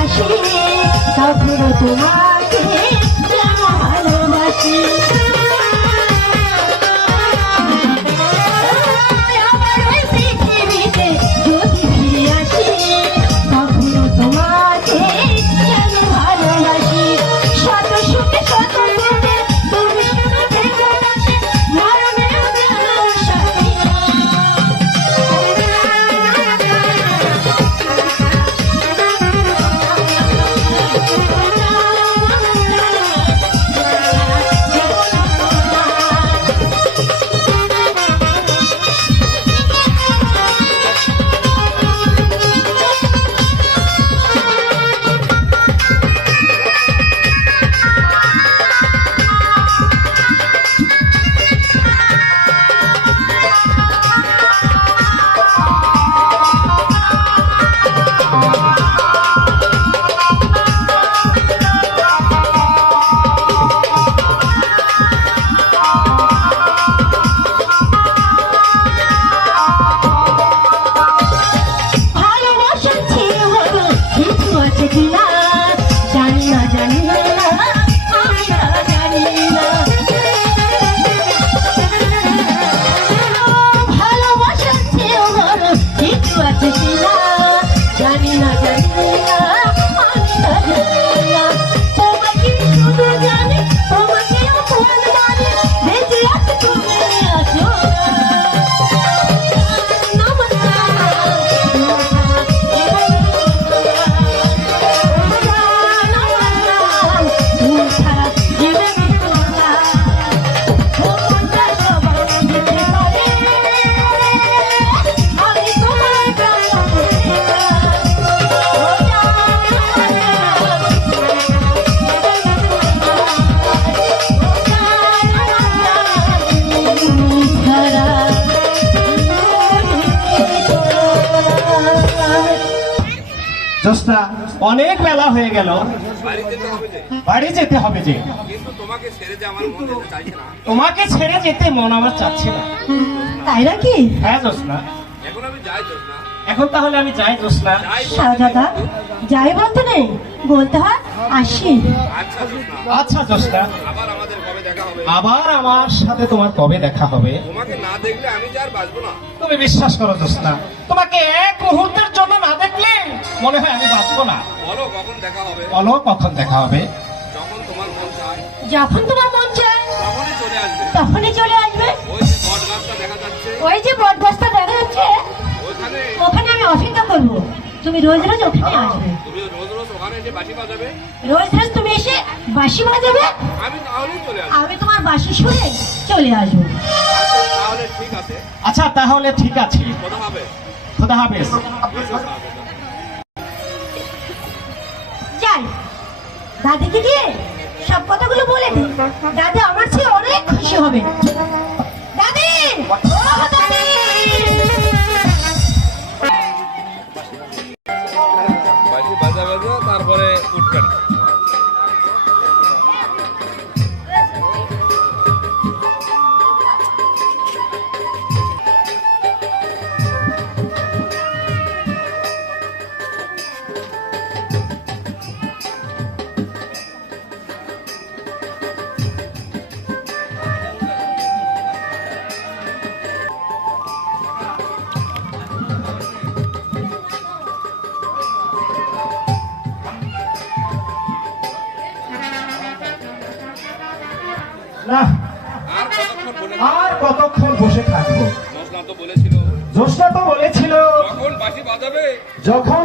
আসি তখন তোমাকে ভালোবাসি। জোসনা অনেক বেলা হয়ে গেল। বাড়ি যেতে হবে যে। তোমাকে ছেড়ে যে আমার মন যেতে চাইছে না তোমাকে ছেড়ে যেতে মন আমার চাচ্ছে না। তাই নাকি? হ্যাঁ জোসনা এখন আমি যাই তো না এখন তাহলে আমি যাই জোসনা সাজাদা যাই বলতে নেই? বলতে হয় আসি। আচ্ছা জোসনা আবার আমাদের কবে দেখা হবে আবার আমার সাথে তোমার কবে দেখা হবে? তোমাকে না দেখলে আমি যে আর বাঁচবো না। তুমি বিশ্বাস করো জোসনা তোমাকে এক মুহূর্তের জন্য মনে হয় আমি বাঁচবো না। বলো কখন দেখা হবে? বলো কখন দেখা হবে? যখন তোমার মন চায়। যখন তোমার মন চায় তখনই চলে আসবে। তখনই চলে আসবে। ওই যে বট গাছটা দেখা যাচ্ছে। ওই যে বট দেখা যাচ্ছে ওখানে আমি অপেক্ষা করব। তুমি রোজ রোজ ওখানে আসবে। তুমি রোজ রোজ ওখানে এসে বাসি বাজাবে। রোজ রোজ তুমি এসে বাঁশি বাজাবে। আমি তাহলেই চলে আসব। আমি তোমার বাঁশি শুনে চলে আসব। আচ্ছা, তাহলে ঠিক আছে। আচ্ছা তাহলে ঠিক আছে। কথা হবে? খোদা হাফেজ যাই দাদিকে দিয়ে সব কথাগুলো বলে দিই দাদি আমার চেয়ে অনেক খুশি হবে। দাদি! না। আর কতক্ষণ বসে থাকব? তো বলেছিল। জোসনা তো বলেছিল যখন বাসি বাজাবে যখন